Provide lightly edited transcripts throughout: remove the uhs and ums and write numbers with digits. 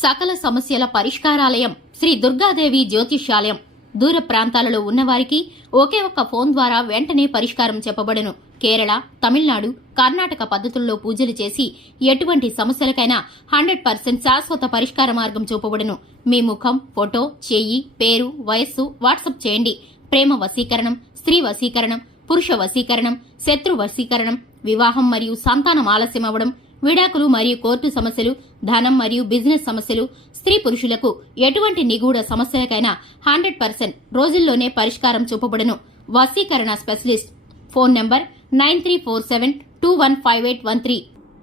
సకల సమస్యల పరిష్కారాలయం శ్రీ దుర్గాదేవి జ్యోతిష్యాలయం. దూర ప్రాంతాలలో ఉన్నవారికి ఒకే ఒక్క ఫోన్ ద్వారా వెంటనే పరిష్కారం చెప్పబడును. కేరళ, తమిళనాడు, కర్ణాటక పద్ధతుల్లో పూజలు చేసి ఎటువంటి సమస్యలకైనా 100% శాశ్వత పరిష్కార మార్గం చూపబడును. మీ ముఖం, ఫోటో, చెయ్యి, పేరు, వయస్సు వాట్సాప్ చేయండి. ప్రేమ వశీకరణం, స్త్రీ వశీకరణం, పురుష వశీకరణం, శత్రు వశీకరణం, వివాహం మరియు సంతానం ఆలస్యం అవ్వడం, విడాకులు మరియు కోర్టు సమస్యలు, ధనం మరియు బిజినెస్ సమస్యలు, స్త్రీ పురుషులకు ఎటువంటి నిగూఢ సమస్యలకైనా 100% రోజుల్లోనే పరిష్కారం చూపబడును. వశీకరణ స్పెషలిస్ట్. Phone number 9347215813.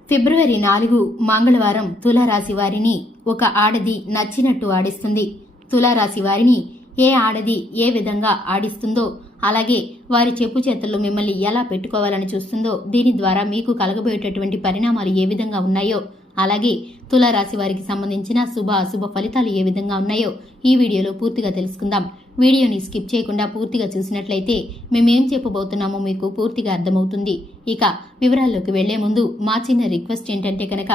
ఫిబ్రవరి 4 మంగళవారం తులారాశి వారిని ఒక ఆడది నచ్చినట్టు ఆడిస్తుంది. తులారాశి వారిని ఏ ఆడది ఏ విధంగా ఆడిస్తుందో, అలాగే వారి చెప్పు చేతుల్లో మిమ్మల్ని ఎలా పెట్టుకోవాలని చూస్తుందో, దీని ద్వారా మీకు కలగబోయేటటువంటి పరిణామాలు ఏ విధంగా ఉన్నాయో, అలాగే తులారాశి వారికి సంబంధించిన శుభ అశుభ ఫలితాలు ఏ విధంగా ఉన్నాయో ఈ వీడియోలో పూర్తిగా తెలుసుకుందాం. వీడియోని స్కిప్ చేయకుండా పూర్తిగా చూసినట్లయితే మేమేం చెప్పబోతున్నామో మీకు పూర్తిగా అర్థమవుతుంది. ఇక వివరాల్లోకి వెళ్లే ముందు మా చిన్న రిక్వెస్ట్ ఏంటంటే కనుక,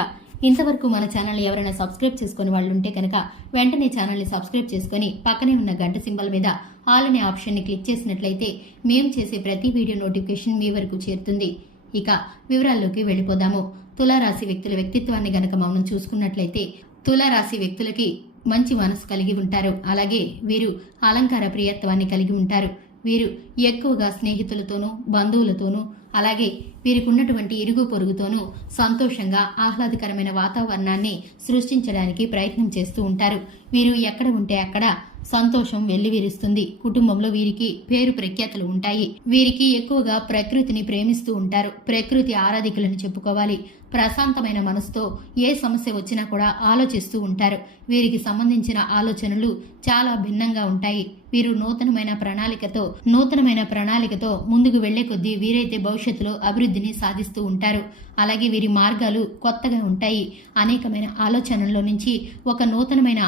ఇంతవరకు మన ఛానల్ ఎవరైనా సబ్స్క్రైబ్ చేసుకుని వాళ్ళు ఉంటే కనుక వెంటనే ఛానల్ని సబ్స్క్రైబ్ చేసుకుని పక్కనే ఉన్న గంట సింబల్ మీద ఆల్ అనే ఆప్షన్ని క్లిక్ చేసినట్లయితే మేము చేసే ప్రతి వీడియో నోటిఫికేషన్ మీ వరకు చేరుతుంది. ఇక వివరాల్లోకి వెళ్ళిపోదాము. తులారాశి వ్యక్తుల వ్యక్తిత్వాన్ని గనక మనం చూసుకున్నట్లయితే, తులారాశి వ్యక్తులకి మంచి మనసు కలిగి ఉంటారు. అలాగే వీరు అలంకార ప్రియత్వాన్ని కలిగి ఉంటారు. వీరు ఎక్కువగా స్నేహితులతోనూ, బంధువులతోనూ, అలాగే వీరికి ఉన్నటువంటి ఇరుగు పొరుగుతోనూ సంతోషంగా ఆహ్లాదకరమైన వాతావరణాన్ని సృష్టించడానికి ప్రయత్నం చేస్తూ ఉంటారు. వీరు ఎక్కడ ఉంటే అక్కడ సంతోషం వెల్లివిరుస్తుంది. కుటుంబంలో వీరికి పేరు ప్రఖ్యాతులు ఉంటాయి. వీరికి ఎక్కువగా ప్రకృతిని ప్రేమిస్తూ ఉంటారు. ప్రకృతి ఆరాధికులను చెప్పుకోవాలి. ప్రశాంతమైన మనసుతో ఏ సమస్య వచ్చినా కూడా ఆలోచిస్తూ ఉంటారు. వీరికి సంబంధించిన ఆలోచనలు చాలా భిన్నంగా ఉంటాయి. వీరు నూతనమైన ప్రణాళికతో ముందుకు వెళ్లే కొద్దీ వీరైతే భవిష్యత్తులో అభివృద్ధిని సాధిస్తూ ఉంటారు. అలాగే వీరి మార్గాలు కొత్తగా ఉంటాయి. అనేకమైన ఆలోచనల్లో నుంచి ఒక నూతనమైన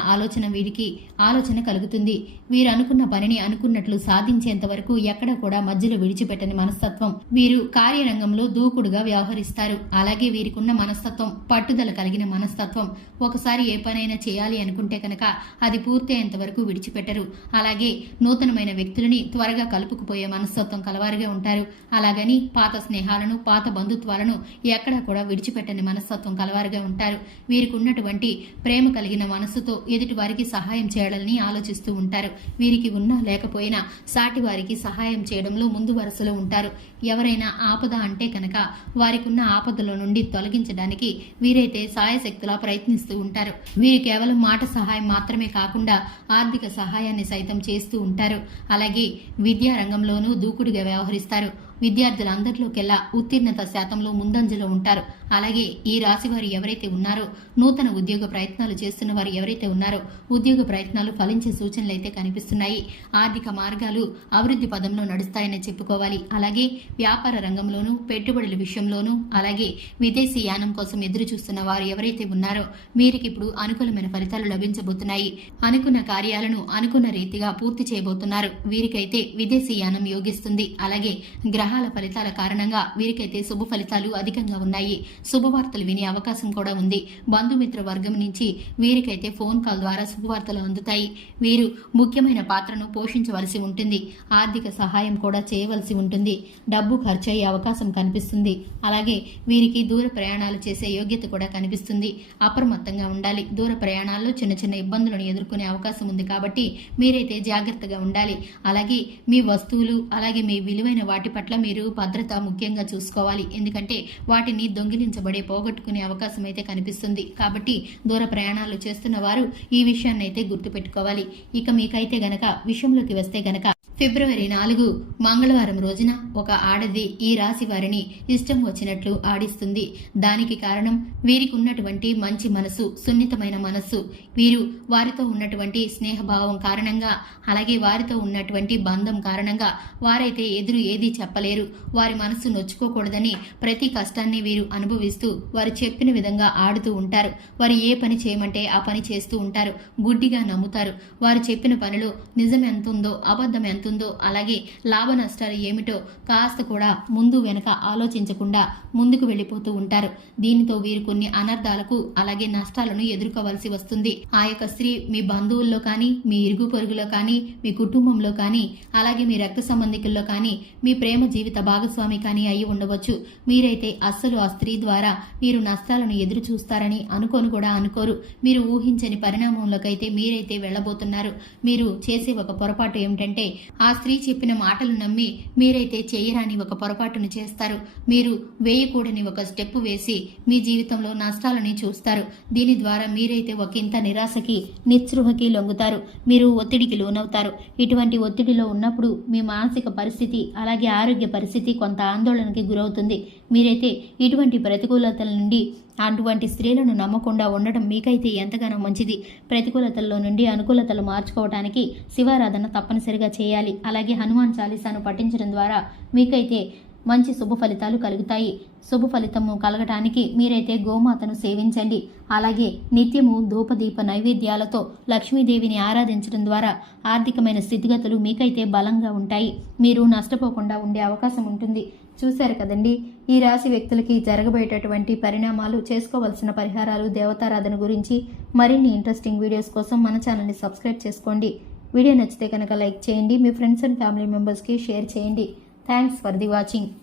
వీరికి ఆలోచన కలుగుతుంది. వీరు అనుకున్న పనిని అనుకున్నట్లు సాధించేంత వరకు ఎక్కడ కూడా మధ్యలో విడిచిపెట్టని మనస్తత్వం. వీరు కార్యరంగంలో దూకుడుగా వ్యవహరిస్తారు. అలాగే వీరికున్న మనస్తత్వం పట్టుదల కలిగిన మనస్తత్వం. ఒకసారి ఏ పనైనా చేయాలి అనుకుంటే కనుక అది పూర్తయ్యేంత వరకు విడిచిపెట్టరు. అలాగే నూతనమైన వ్యక్తులని త్వరగా కలుపుకుపోయే మనస్తత్వం కలవారుగా ఉంటారు. అలాగని పాత స్నేహాలను, పాత బంధుత్వాలను ఎక్కడా కూడా విడిచిపెట్టని మనస్తత్వం కలవారుగా ఉంటారు. వీరికి ఉన్నటువంటి ప్రేమ కలిగిన మనస్సుతో ఎదుటి వారికి సహాయం చేయాలని ఆలోచిస్తూ ఉంటారు. వీరికి ఉన్నా లేకపోయినా సాటి వారికి సహాయం చేయడంలో ముందు వరుసలో ఉంటారు. ఎవరైనా ఆపద అంటే కనుక వారికి ఉన్న ఆపదలో నుండి తొలగించడానికి వీరైతే సాయశక్తులా ప్రయత్నిస్తూ ఉంటారు. వీరు కేవలం మాట సహాయం మాత్రమే కాకుండా ఆర్థిక సహాయాన్ని సైతం చేస్తూ ఉంటారు. అలాగే విద్యా రంగంలోనూ దూకుడుగా వ్యవహరిస్తారు. విద్యార్థులందరిలోకెల్లా ఉత్తీర్ణత శాతంలో ముందంజలో ఉంటారు. అలాగే ఈ రాశి వారు ఎవరైతే ఉన్నారో, నూతన ఉద్యోగ ప్రయత్నాలు చేస్తున్న వారు ఎవరైతే ఉన్నారో, ఉద్యోగ ప్రయత్నాలు ఫలించే సూచనలు అయితే కనిపిస్తున్నాయి. ఆర్థిక మార్గాలు అభివృద్ధి పదంలో నడుస్తాయని చెప్పుకోవాలి. అలాగే వ్యాపార రంగంలోనూ, పెట్టుబడుల విషయంలోనూ, అలాగే విదేశీ యానం కోసం ఎదురు చూస్తున్న వారు ఎవరైతే ఉన్నారో వీరికి ఇప్పుడు అనుకూలమైన ఫలితాలు లభించబోతున్నాయి. అనుకున్న కార్యాలను అనుకున్న రీతిగా పూర్తి చేయబోతున్నారు. వీరికైతే విదేశీ యానం యోగిస్తుంది. అలాగే గ్రహాల ఫలితాల కారణంగా వీరికైతే శుభ ఫలితాలు అధికంగా ఉన్నాయి. శుభవార్తలు వినే అవకాశం కూడా ఉంది. బంధుమిత్ర వర్గం నుంచి వీరికైతే ఫోన్ కాల్ ద్వారా శుభవార్తలు అందుతాయి. వీరు ముఖ్యమైన పాత్రను పోషించవలసి ఉంటుంది. ఆర్థిక సహాయం కూడా చేయవలసి ఉంటుంది. డబ్బు ఖర్చు అయ్యే అవకాశం కనిపిస్తుంది. అలాగే వీరికి దూర ప్రయాణాలు చేసే యోగ్యత కూడా కనిపిస్తుంది. అప్రమత్తంగా ఉండాలి. దూర ప్రయాణాల్లో చిన్న చిన్న ఇబ్బందులను ఎదుర్కొనే అవకాశం ఉంది కాబట్టి మీరైతే జాగ్రత్తగా ఉండాలి. అలాగే మీ వస్తువులు, అలాగే మీ విలువైన వాటి పట్ల మీరు భద్రత ముఖ్యంగా చూసుకోవాలి. ఎందుకంటే వాటిని దొంగిలించబడే, పోగొట్టుకునే అవకాశం అయితే కనిపిస్తుంది. కాబట్టి దూర ప్రయాణాలు చేస్తున్న వారు ఈ విషయాన్ని అయితే గుర్తుపెట్టుకోవాలి. ఇక మీకైతే గనక విషయంలోకి వస్తే గనక, ఫిబ్రవరి 4 మంగళవారం రోజున ఒక ఆడది ఈ రాశి వారిని ఇష్టం వచ్చినట్లు ఆడిస్తుంది. దానికి కారణం వీరికి ఉన్నటువంటి మంచి మనసు, సున్నితమైన మనస్సు. వీరు వారితో ఉన్నటువంటి స్నేహభావం కారణంగా, అలాగే వారితో ఉన్నటువంటి బంధం కారణంగా వారైతే ఎదురు ఏదీ చెప్పలేరు. వారి మనసు నొచ్చుకోకూడదని ప్రతి కష్టాన్ని వీరు అనుభవిస్తూ వారు చెప్పిన విధంగా ఆడుతూ ఉంటారు. వారు ఏ పని చేయమంటే ఆ పని చేస్తూ ఉంటారు. గుడ్డిగా నమ్ముతారు. వారు చెప్పిన పనిలో నిజం ఎంత ఉందో అబద్ధం ఎంత జరుగుతుందో అలాగే లాభ నష్టాలు ఏమిటో కాస్త కూడా ముందు వెనక ఆలోచించకుండా ముందుకు వెళ్ళిపోతూ ఉంటారు. దీనితో వీరు కొన్ని అనర్థాలకు అలాగే నష్టాలను ఎదుర్కోవాల్సి వస్తుంది. ఆ యొక్క స్త్రీ మీ బంధువుల్లో కానీ, మీ ఇరుగు పొరుగులో కానీ, మీ కుటుంబంలో కానీ, అలాగే మీ రక్త సంబంధికుల్లో కానీ, మీ ప్రేమ జీవిత భాగస్వామి కానీ అయి ఉండవచ్చు. మీరైతే అస్సలు ఆ స్త్రీ ద్వారా మీరు నష్టాలను ఎదురు చూస్తారని అనుకోను కూడా అనుకోరు. మీరు ఊహించని పరిణామంలోకైతే మీరైతే వెళ్ళబోతున్నారు. మీరు చేసే ఒక పొరపాటు ఏమిటంటే ఆ స్త్రీ చెప్పిన మాటలు నమ్మి మీరైతే చేయరాని ఒక పొరపాటును చేస్తారు. మీరు వేయకూడని ఒక స్టెప్ వేసి మీ జీవితంలో నష్టాలని చూస్తారు. దీని ద్వారా మీరైతే ఒకంత నిరాశకి, నిస్పృహకి లొంగుతారు. మీరు ఒత్తిడికి లోనవుతారు. ఇటువంటి ఒత్తిడిలో ఉన్నప్పుడు మీ మానసిక పరిస్థితి అలాగే ఆరోగ్య పరిస్థితి కొంత ఆందోళనకి గురవుతుంది. మీరైతే ఇటువంటి ప్రతికూలతల నుండి అటువంటి స్త్రీలను నమ్మకుండా ఉండటం మీకైతే ఎంతగానో మంచిది. ప్రతికూలతల్లో నుండి అనుకూలతలు మార్చుకోవడానికి శివారాధన తప్పనిసరిగా చేయాలి. అలాగే హనుమాన్ చాలీసాను పఠించడం ద్వారా మీకైతే మంచి శుభ ఫలితాలు కలుగుతాయి. శుభ ఫలితము కలగటానికి మీరైతే గోమాతను సేవించండి. అలాగే నిత్యము ధూపదీప నైవేద్యాలతో లక్ష్మీదేవిని ఆరాధించడం ద్వారా ఆర్థికమైన స్థితిగతులు మీకైతే బలంగా ఉంటాయి. మీరు నష్టపోకుండా ఉండే అవకాశం ఉంటుంది. చూశారు కదండి, ఈ రాశి వ్యక్తులకి జరగబోయేటటువంటి పరిణామాలు, చేసుకోవాల్సిన పరిహారాలు, దేవతారాధన గురించి మరిన్ని ఇంట్రెస్టింగ్ వీడియోస్ కోసం మన ఛానల్ని సబ్స్క్రైబ్ చేసుకోండి. వీడియో నచ్చితే కనుక లైక్ చేయండి. మీ ఫ్రెండ్స్ అండ్ ఫ్యామిలీ మెంబర్స్కి షేర్ చేయండి. Thanks for the watching.